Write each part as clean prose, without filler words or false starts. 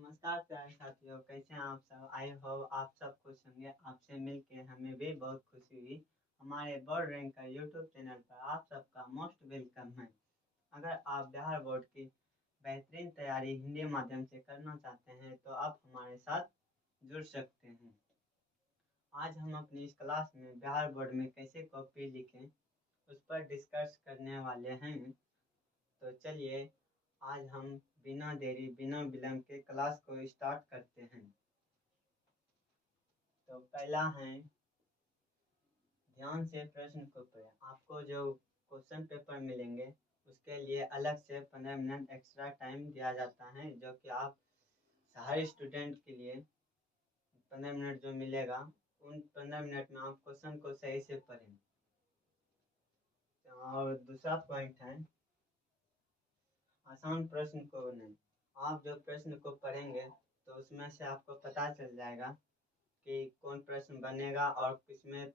नमस्कार प्यारे साथियों, कैसे हैं आप सब। आई होप आप सब खुश होंगे। आपसे मिलके हमें भी बहुत खुशी हुई। हमारे बोर्ड रैंक का यूट्यूब चैनल पर आप सबका मोस्ट वेलकम है। अगर आप बिहार बोर्ड की बेहतरीन तैयारी हिंदी माध्यम से करना चाहते हैं तो आप हमारे साथ जुड़ सकते हैं। आज हम अपनी इस क्लास में बिहार बोर्ड में कैसे कॉपी लिखें उस पर डिस्कस करने वाले हैं। तो चलिए आज हम बिना देरी बिना विलंब के क्लास को स्टार्ट करते हैं। तो पहला है, ध्यान से प्रश्न को पढ़ें। आपको जो क्वेश्चन पेपर मिलेंगे उसके लिए अलग से 15 मिनट एक्स्ट्रा टाइम दिया जाता है, जो कि आप हर स्टूडेंट के लिए 15 मिनट जो मिलेगा उन 15 मिनट में आप क्वेश्चन को सही से पढ़ें। और दूसरा पॉइंट है, आसान प्रश्न को बनाएं। आप जो प्रश्न को पढ़ेंगे तो उसमें से आपको पता चल जाएगा कि कौन प्रश्न बनेगा और किसमें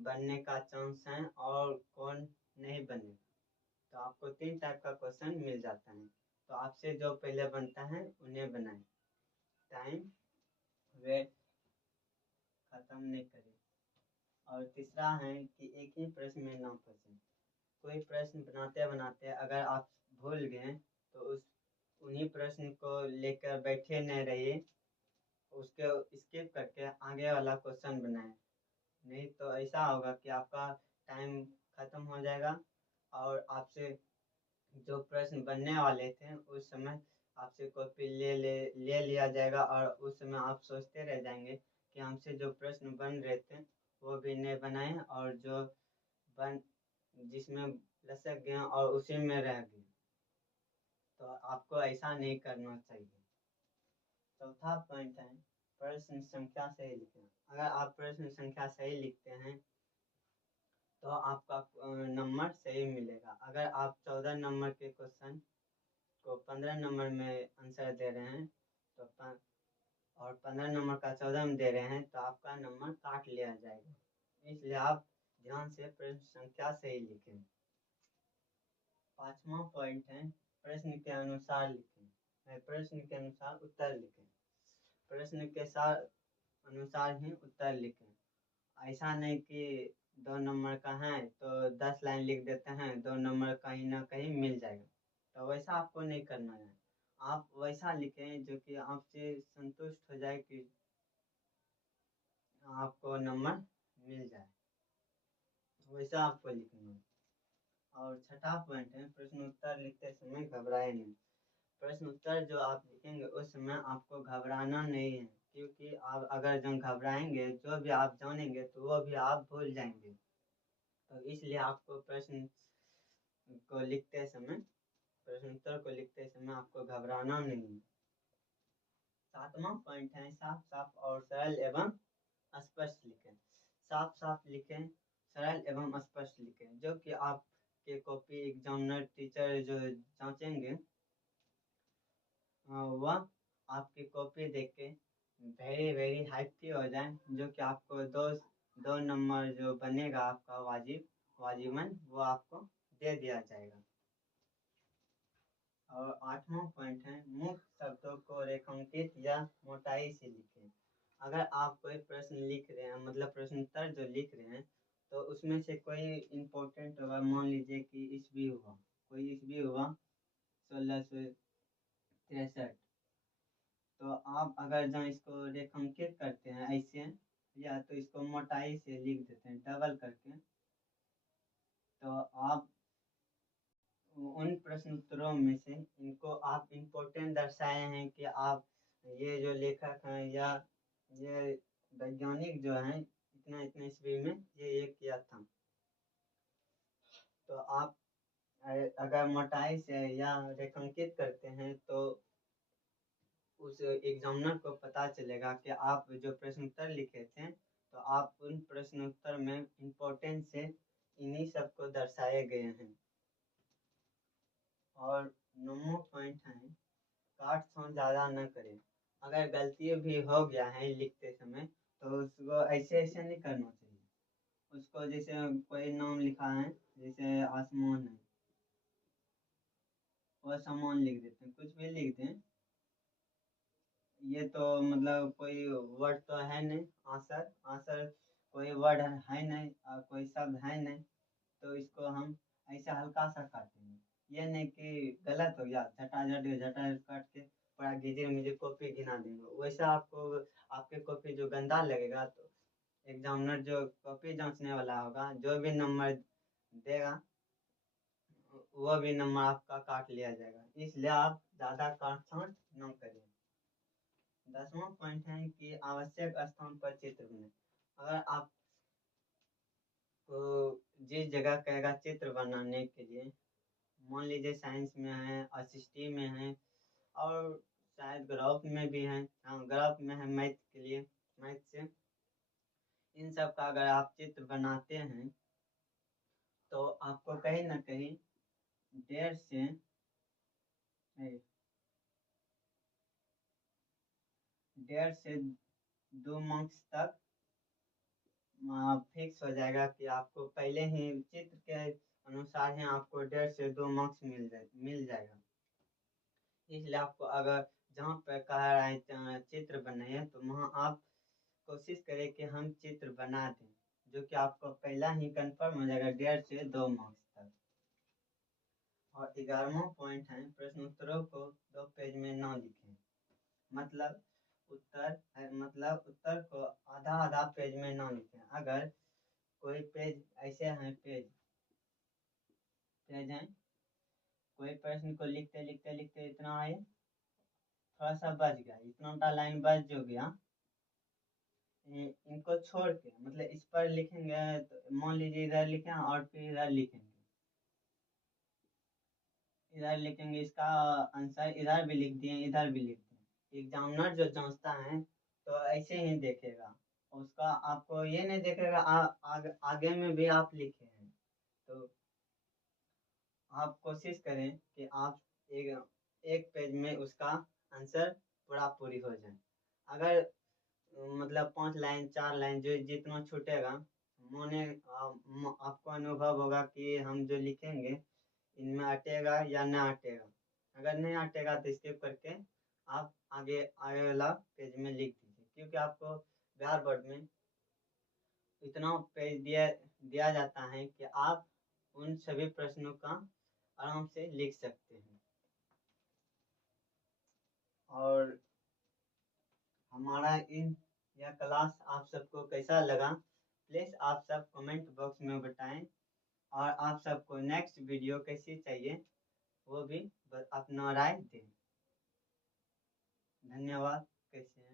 बनने का चांस है और कौन नहीं बनेगा। तो आपको 3 टाइप का क्वेश्चन मिल जाता है, तो आपसे जो पहले बनता है उन्हें बनाएं। टाइम वेट खत्म नहीं करें। और तीसरा है कि एक ही प्रश्न में ना फंसें। कोई प्रश्न बनाते बनाते अगर आप भूल गए तो उन्हीं प्रश्न को लेकर बैठे नहीं रहिए, उसके स्किप करके आगे वाला क्वेश्चन बनाएं। नहीं तो ऐसा होगा कि आपका टाइम खत्म हो जाएगा और आपसे जो प्रश्न बनने वाले थे उस समय आपसे कॉपी ले लिया जाएगा और उस समय आप सोचते रह जाएंगे कि हमसे जो प्रश्न बन रहे थे वो भी नहीं बनाए और जो जिसमें लसक गए और उसी में रह गए। तो आपको ऐसा नहीं करना चाहिए। चौथा पॉइंट है, प्रश्न संख्या सही लिखें। अगर आप प्रश्न संख्या सही लिखते हैं तो आपका नंबर सही मिलेगा। अगर आप 14 नंबर के क्वेश्चन को 15 नंबर में आंसर दे रहे हैं तो और 15 नंबर का 14 में दे रहे हैं तो आपका नंबर काट लिया जाएगा। इसलिए आप ध्यान से प्रश्न संख्या सही लिखें। 5वां पॉइंट है, प्रश्न के अनुसार लिखें। प्रश्न के अनुसार उत्तर लिखें। प्रश्न के साथ अनुसार ही उत्तर लिखें। ऐसा नहीं कि 2 नंबर का है तो 10 लाइन लिख देते हैं, 2 नंबर कहीं ना कहीं मिल जाएगा। तो वैसा आपको नहीं करना है। आप वैसा लिखें जो कि आपसे संतुष्ट हो जाए कि आपको नंबर मिल जाए, वैसा आपको लिखना है। और छठा पॉइंट है, प्रश्न उत्तर लिखते समय घबराए नहीं। प्रश्न उत्तर जो आप लिखेंगे उस समय आपको घबराना नहीं है, क्योंकि आप अगर जब घबराएंगे जो भी आप जानेंगे तो वो भी आप भूल जाएंगे। तो इसलिए आपको प्रश्न को लिखते समय, प्रश्न उत्तर को लिखते समय आपको घबराना नहीं है। 7वां पॉइंट है, साफ साफ और सरल एवं स्पष्ट लिखें। साफ साफ लिखें, सरल एवं स्पष्ट लिखें, जो कि आपके कॉपी एग्जामिनर टीचर जो जांचेंगे वह आपकी कॉपी देख के वेरी हैप्पी हो जाए, जो कि आपको दो नंबर जो बनेगा आपका वाजिबन वो आपको दे दिया जाएगा। और 8वां पॉइंट है, मुख्य शब्दों को रेखांकित या मोटाई से लिखें। अगर आप कोई प्रश्न लिख रहे हैं, मतलब प्रश्न उत्तर जो लिख रहे हैं, तो उसमें से कोई इम्पोर्टेंट होगा। मान लीजिए कि ईस्वी हुआ, कोई ईस्वी हुआ 1663, तो आप अगर जहाँ इसको रेखांकित करते हैं ऐसे, या तो इसको मोटाई से लिख देते हैं डबल करके, तो आप उन प्रश्न उत्तरों में से इनको आप इम्पोर्टेंट दर्शाए हैं कि आप ये जो लेखक हैं या ये वैज्ञानिक जो हैं इतना इतने ईस्वी में ये किया था। तो आप अगर मोटाई से या रेखांकित करते हैं तो उस एग्जामिनर को पता चलेगा कि आप जो प्रश्न उत्तर लिखे थे तो आप उन प्रश्न उत्तर में इम्पोर्टेंस से इन्हीं सब को दर्शाए गए हैं। और 9वां पॉइंट है, काट छांट ज़्यादा न करें। अगर गलती भी हो गया है लिखते समय तो उसको ऐसे ऐसे नहीं करना चाहिए। उसको जैसे कोई नाम लिखा है, जैसे आसमान है, वो सामान लिख देते हैं, कुछ भी लिख दें तो मतलब कोई वर्ड तो है नहीं, आंसर कोई वर्ड है नहीं और कोई शब्द है नहीं, तो इसको हम ऐसे हल्का सा काटेंगे। ये नहीं कि गलत हो गया झटाझट काट के पूरा घिजिर मिजिर कॉपी घिना देंगे, वैसा आपको आपके कॉपी जो गंदा लगेगा तो एग्जामिनर जो कॉपी जांचने वाला होगा जो भी नंबर देगा वो भी नंबर आपका काट लिया जाएगा, इसलिए आप ज्यादा काट छांट न करें। 10वां पॉइंट है कि आवश्यक स्थान पर चित्र बने। अगर आप तो जिस जगह कहेगा चित्र बनाने के लिए, मान लीजिए साइंस में है, एसएसटी में है और शायद ग्राफ में भी है, ग्राफ में है मैथ के लिए, मैथ से इन सब का अगर आप चित्र बनाते हैं तो आपको कहीं ना कहीं 1.5 से 2 मार्क्स तक फिक्स हो जाएगा कि आपको पहले ही चित्र के अनुसार ही आपको 1.5 से 2 मार्क्स मिल जाएगा। इसलिए आपको अगर जहाँ पर कह रहा है चित्र बनाइए तो वहाँ आप कोशिश करें कि हम चित्र बना दें, जो कि आपको पहला ही कंफर्म हो जाएगा 1.5 से 2 मार्क्स तक। और 11वां पॉइंट है प्रश्नोत्तरों को 2 पेज में न लिखें। मतलब उत्तर को आधा पेज में न लिखें। अगर कोई पेज ऐसे हैं, पेज हैं, कोई प्रश्न को लिखते इतना आए, थोड़ा सा बच गया, इतना लाइन बच जो गया, इनको छोड़ के मतलब इस पर लिखेंगे तो मान लीजिए इधर लिखें और फिर इधर लिखेंगे इसका आंसर इधर भी लिख दिए, इधर भी लिख दिए। एग्जामिनर जो जांचता है तो ऐसे ही देखेगा, उसका आपको ये नहीं देखेगा आगे में भी आप लिखे हैं। तो आप कोशिश करें कि आप एक पेज में उसका आंसर पूरी हो जाए। अगर मतलब 5 लाइन 4 लाइन जो जितना छूटेगा, आपको अनुभव होगा कि हम जो लिखेंगे इनमें अटेगा या ना अटेगा। अगर नहीं अटेगा तो स्किप करके आप आगे वाला पेज में लिख दीजिए, क्योंकि आपको बिहार बोर्ड में इतना पेज दिया जाता है कि आप उन सभी प्रश्नों का आराम से लिख सकते हैं। और हमारा यह क्लास आप सबको कैसा लगा, प्लीज आप सब कमेंट बॉक्स में बताएं, और आप सबको नेक्स्ट वीडियो कैसी चाहिए वो भी अपना राय दें। धन्यवाद। कैसे हैं?